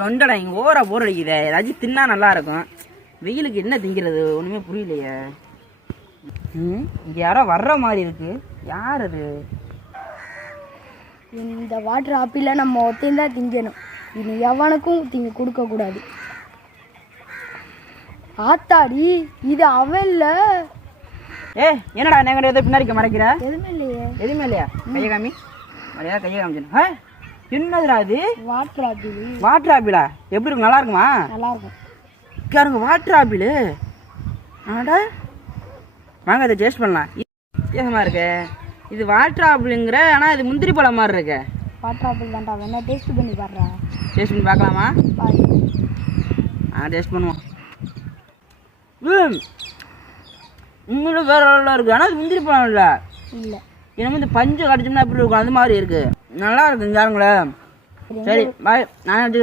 தொண்டடா இங்கே ஓவரா போர் அடிக்குதே, ஏதாச்சும் தின்னா நல்லா இருக்கும். வெயிலுக்கு என்ன திங்கிறது ஒன்றுமே புரியலையே. இங்கே யாரோ வர்ற மாதிரி இருக்கு. யார் அது? இந்த வாட்டர் ஆப்பிள நம்ம ஒத்தையும் தான் திங்கணும். இனி எவனுக்கும் திங்க கொடுக்கக்கூடாது. ஆத்தாடி இது அவல்ல. என்னடா நேங்க எதை பின்னாடி மறைக்கிற? எதுவுமே இல்லையே. எதுவுமே இல்லையா? கையை காமி, மரியாதை கையை காமிச்சு. என்னதுடா அது? Water apple. வாட்டர் ஆப்பிளா? எப்படி இருக்கும்? நல்லா இருக்குமா? நல்லா இருக்கும். பாருங்க வாட்டர் ஆப்பிள். ஆடா வாங்க அதை டேஸ்ட் பண்ணலாம். வித்தியாசமா இருக்கு இது. வாட்டர் ஆப்பிளுங்கிற, ஆனால் இது முந்திரி பழம் மாதிரி இருக்கு. வாட்டர் ஆப்பிள் தான்டா, வேணா டேஸ்ட் பண்ணி பாடுறா. டேஸ்ட் பண்ணி பார்க்கலாமா? டேஸ்ட் பண்ணுவோம். உங்களோட வேற நல்லா இருக்கு. ஆனால் இது முந்திரி பழம் இல்லை. இல்லை, எனக்கு இந்த பஞ்சு கடிச்சோம்னா எப்படி இருக்கும் அது மாதிரி இருக்கு. நல்லா இருக்கு. யாருங்களேன். சரி பாய், நான் எடுத்துக்கிறேன்.